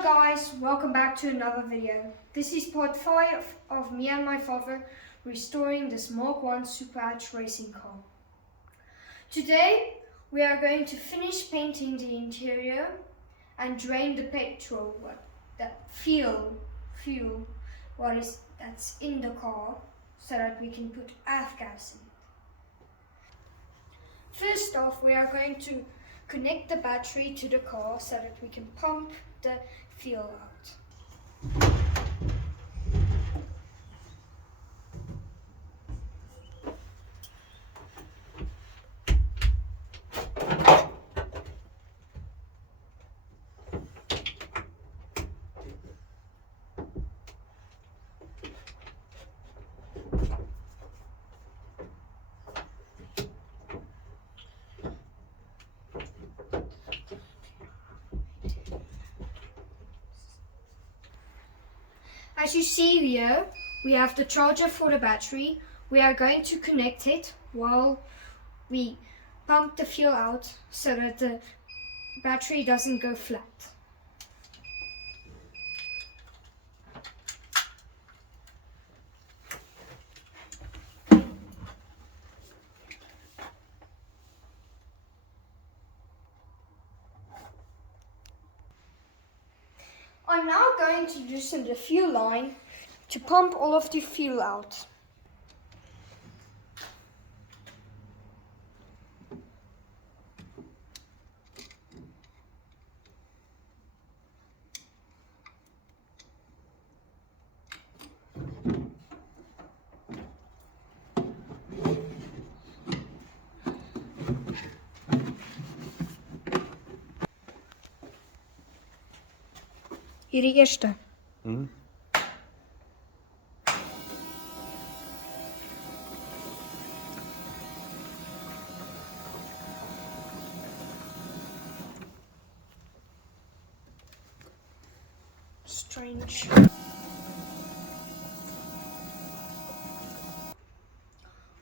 Hello guys, welcome back to another video. This is part 5 of me and my father restoring this Mark 1 Superhatch racing car. Today we are going to finish painting the interior and drain the petrol, fuel that's in the car, so that we can put gas in it. First off, we are going to connect the battery to the car so that we can pump the fuel out. As you see here, we have the charger for the battery. We are going to connect it while we pump the fuel out so that the battery doesn't go flat. I'm now going to loosen the fuel line to pump all of the fuel out. Hier die eerste. Strange.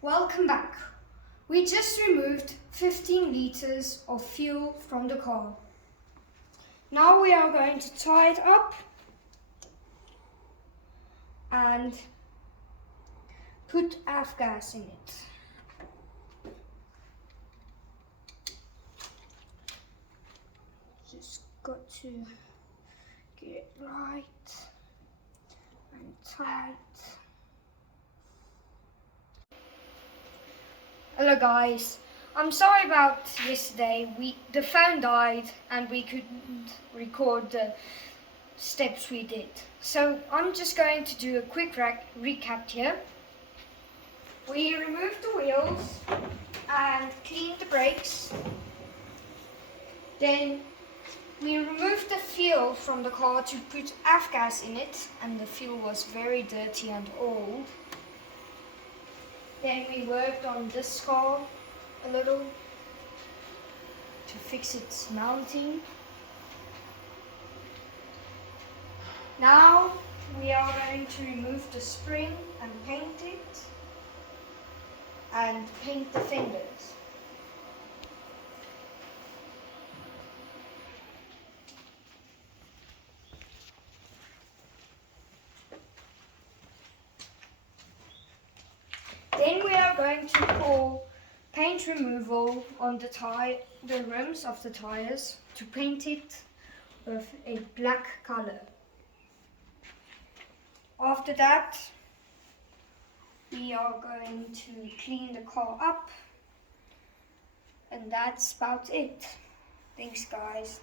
Welcome back. We just removed 15 liters of fuel from the car. Now we are going to tie it up and put gas in it. Just got to get it right and tight. Hello guys, I'm sorry about yesterday. The phone died and we couldn't record the steps we did. So I'm just going to do a quick recap here. We removed the wheels and cleaned the brakes. Then we removed the fuel from the car to put gas in it, and the fuel was very dirty and old. Then we worked on this car a little to fix its mounting. Now we are going to remove the spring and paint it, and paint the fenders. Then we are going to pour paint removal on the rims of the tires to paint it with a black color. After that, we are going to clean the car up, and that's about it. Thanks guys.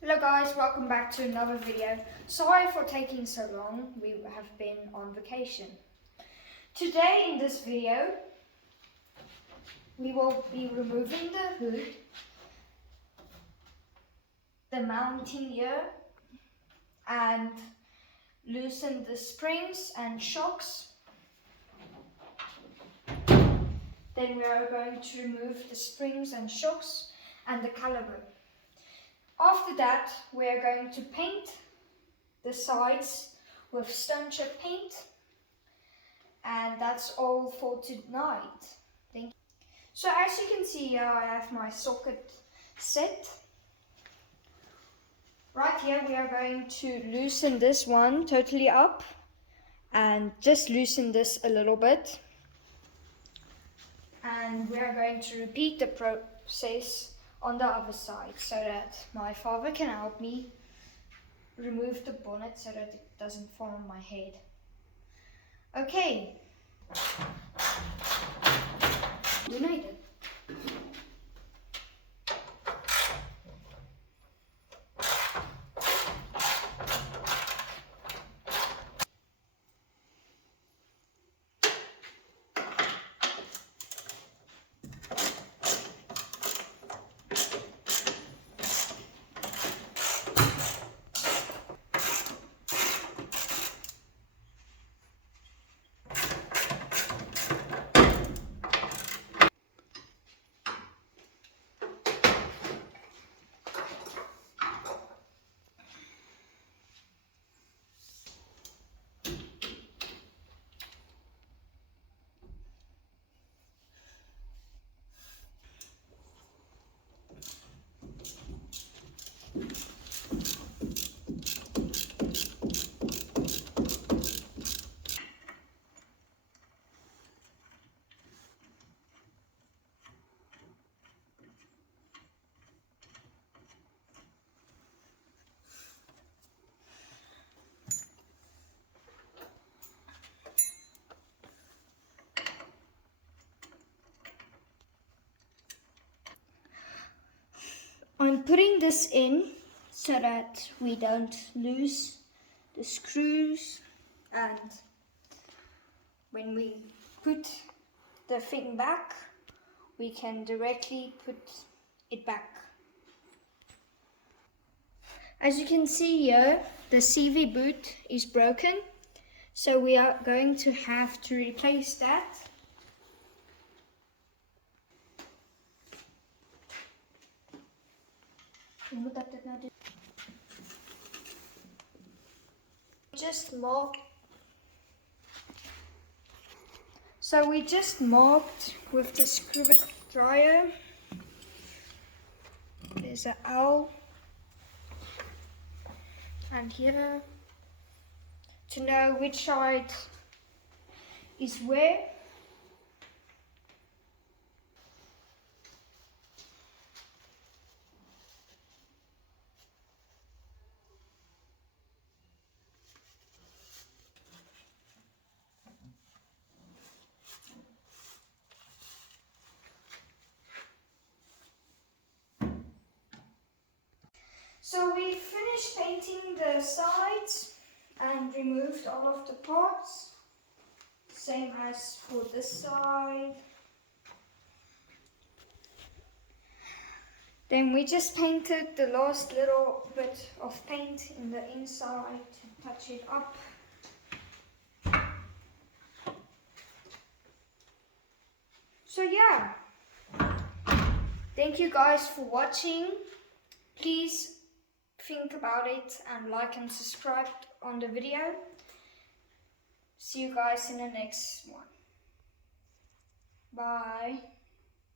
Hello guys, welcome back to another video. Sorry for taking so long, we have been on vacation. Today in this video, we will be removing the hood, the mounting gear, and loosen the springs and shocks. Then we are going to remove the springs and shocks and the caliper. After that, we are going to paint the sides with stone chip paint. And that's all for tonight. Thank you. So as you can see here, I have my socket set. Right here we are going to loosen this one totally up and just loosen this a little bit. And we are going to repeat the process on the other side so that my father can help me remove the bonnet so that it doesn't fall on my head. Okay. Donated. I'm putting this in so that we don't lose the screws, and when we put the thing back we can directly put it back. As you can see here, the CV boot is broken, so we are going to have to replace that. We just marked with the screwdriver. There's an L and here to know which side is where. So we finished painting the sides and removed all of the parts, same as for this side. Then we just painted the last little bit of paint in the inside to touch it up. So yeah, thank you guys for watching. Please think about it and like and subscribe on the video. See you guys in the next one. Bye.